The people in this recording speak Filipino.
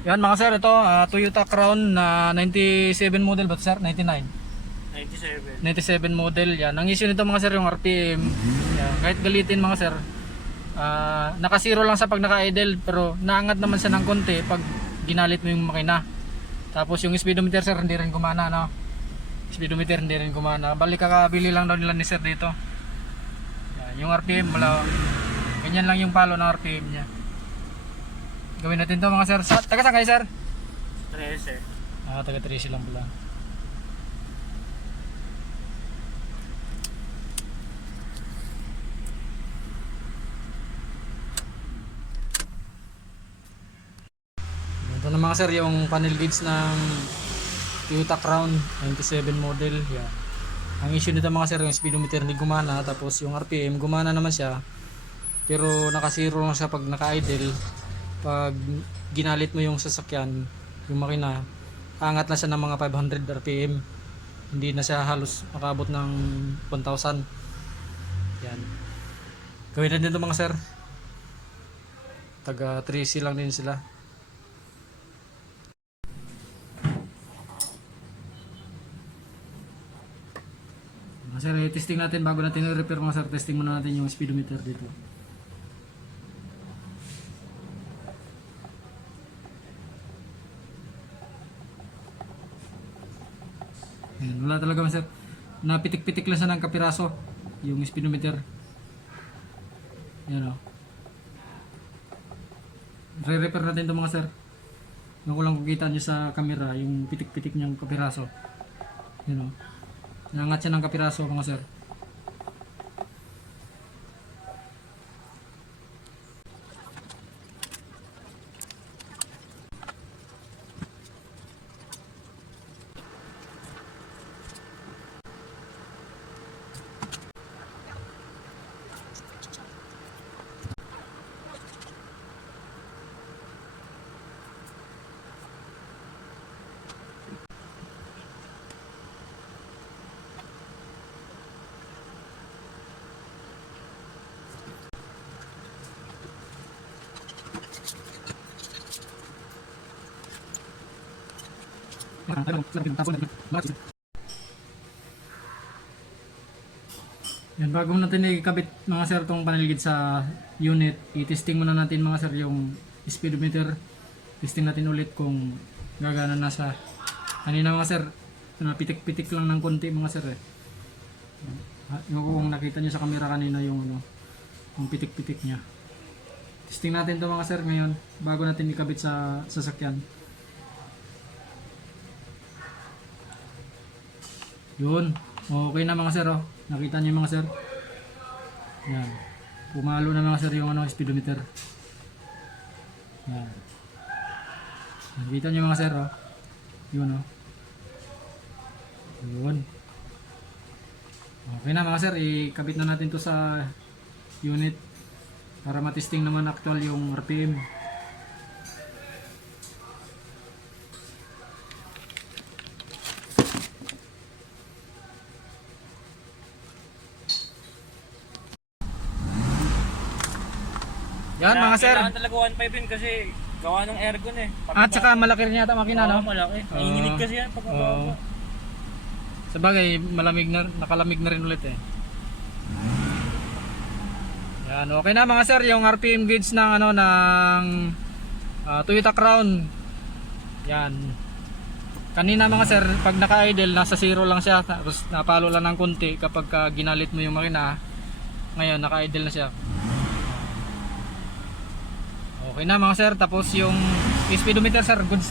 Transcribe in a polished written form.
Yan mga sir, ito Toyota Crown na 97 model ba sir? 99. 97 model yan. Ang issue nito mga sir yung RPM. Yan. Kahit galitin mga sir, naka-zero lang sa pag naka-idle pero naangat naman siya ng konti pag ginalit mo yung makina. Tapos yung speedometer sir hindi rin gumana, no? Speedometer hindi rin gumana. Bali kakabili lang daw nila ni sir dito. Yan. Yung RPM wala. Ganyan lang yung palo ng RPM niya. Gawin natin to mga sir. Taga saan kayo sir? 13. Taga 13 lang pala. Ito na mga sir yung panel gauge ng Toyota Crown 97 model. Yan. Ang issue nito mga sir yung speedometer hindi gumana, tapos yung RPM gumana naman siya pero naka-zero lang siya pag naka-idle. Pag ginalit mo yung sasakyan, yung makina, angat na siya ng mga 500 RPM. Hindi na siya halos makabot ng 1,000. Yan. Gawin na din ito mga sir. Taga 3C lang din sila. Mga sir, testing natin bago natin i-repair mga sir. Testing muna natin yung speedometer dito. Ayan, wala talaga sir. Napitik-pitik lang siya ng kapiraso yung speedometer. Yan o. Re-repair natin ito mga sir. Yung ko lang kukita nyo sa camera yung pitik-pitik niyang kapiraso. Yan o. Nangat siya ng kapiraso mga sir. Yan, bago natin ikabit mga sir tong panelgid sa unit, i-testing muna natin mga sir yung speedometer. Testing natin ulit kung gagana na sa kanina mga sir, pitik-pitik lang ng konti mga sir eh. Yung kung nakita nyo sa camera kanina yung yung pitik-pitik nya. Testing natin to mga sir ngayon bago natin ikabit sa sasakyan. Yun, okay na mga sir oh. Nakita niyo mga sir. Yan. Pumalo na mga sir yung speedometer. Yan. Nakita niyo mga sir oh. Yun oh. Yun. Okay na mga sir, ikabit na natin to sa unit para matesting naman actual yung RPM. Yan mga sir. Kailangan talaga 1.5 yun kasi gawa ng aircon eh. At saka malaki rin yata makina no? Malaki. Nanginginig kasi yan pag mababa. Sabagay, malamig na, nakalamig na rin ulit eh. Yan, okay na mga sir, yung RPM gauge ng ng Toyota Crown. Yan. Kanina mga sir, pag naka-idle, nasa zero lang siya, tapos napalo lang ng konti kapag ginalit mo yung makina. Ngayon, naka-idle na siya. Okay na mga sir, tapos yung speedometer sir, goods